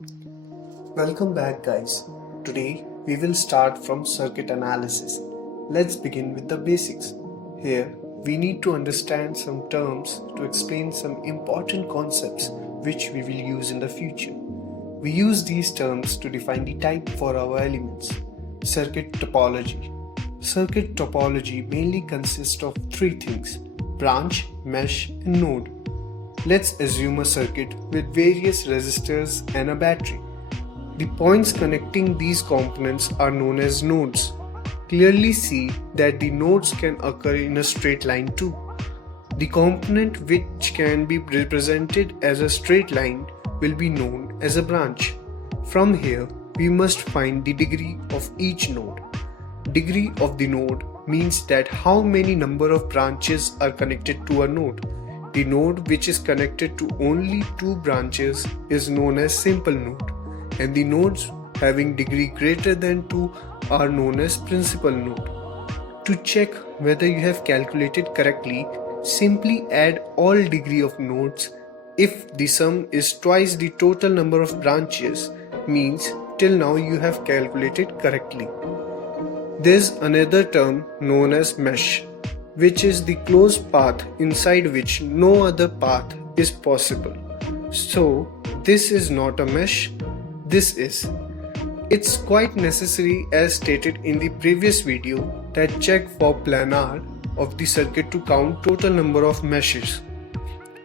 Welcome back, guys. Today we will start from circuit analysis. Let's begin with the basics. Here we need to understand some terms to explain some important concepts which we will use in the future. We use these terms to define the type for our elements. Circuit topology. Circuit topology mainly consists of three things: branch, mesh, and node. Let's assume a circuit with various resistors and a battery. The points connecting these components are known as nodes. Clearly see that the nodes can occur in a straight line too. The component which can be represented as a straight line will be known as a branch. From here, we must find the degree of each node. Degree of the node means that how many number of branches are connected to a node. The node which is connected to only two branches is known as simple node, and the nodes having degree greater than 2 are known as principal node. To check whether you have calculated correctly, simply add all degree of nodes. If the sum is twice the total number of branches, means till now you have calculated correctly. There's another term known as mesh, which is the closed path inside which no other path is possible. So this is not a mesh, this is. It's quite necessary, as stated in the previous video, that check for planar of the circuit to count total number of meshes.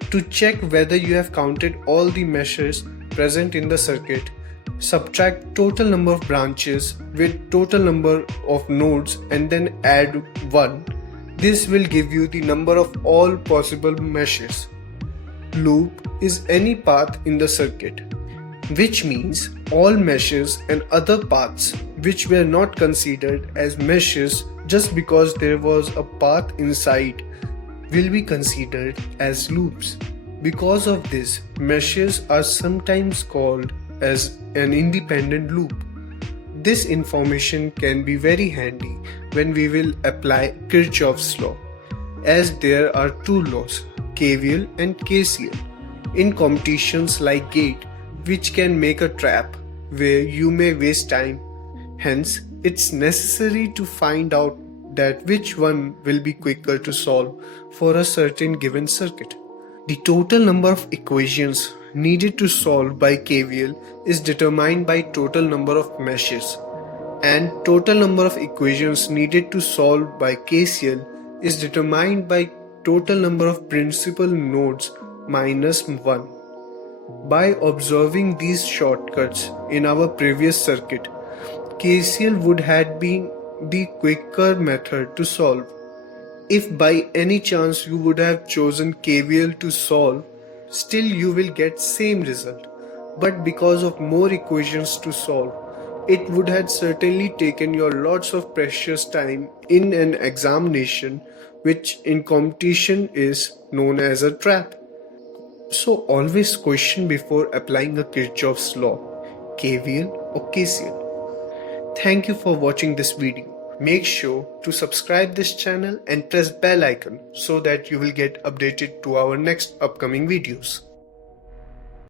To check whether you have counted all the meshes present in the circuit, subtract total number of branches with total number of nodes and then add 1. This will give you the number of all possible meshes. Loop is any path in the circuit, which means all meshes and other paths which were not considered as meshes just because there was a path inside will be considered as loops. Because of this, meshes are sometimes called as an independent loop. This information can be very handy when we will apply Kirchhoff's law, as there are two laws, KVL and KCL, in competitions like gate, which can make a trap where you may waste time. Hence, it's necessary to find out that which one will be quicker to solve for a certain given circuit. The total number of equations needed to solve by KVL is determined by total number of meshes, and total number of equations needed to solve by KCL is determined by total number of principal nodes minus 1. By observing these shortcuts in our previous circuit, KCL would have been the quicker method to solve. If by any chance you would have chosen KVL to solve, still you will get same result. But because of more equations to solve, it would have certainly taken you lots of precious time in an examination, which in competition is known as a trap. So always question before applying a Kirchhoff's law, KVL or KCL. Thank you for watching this video. Make sure to subscribe this channel and press bell icon so that you will get updated to our next upcoming videos.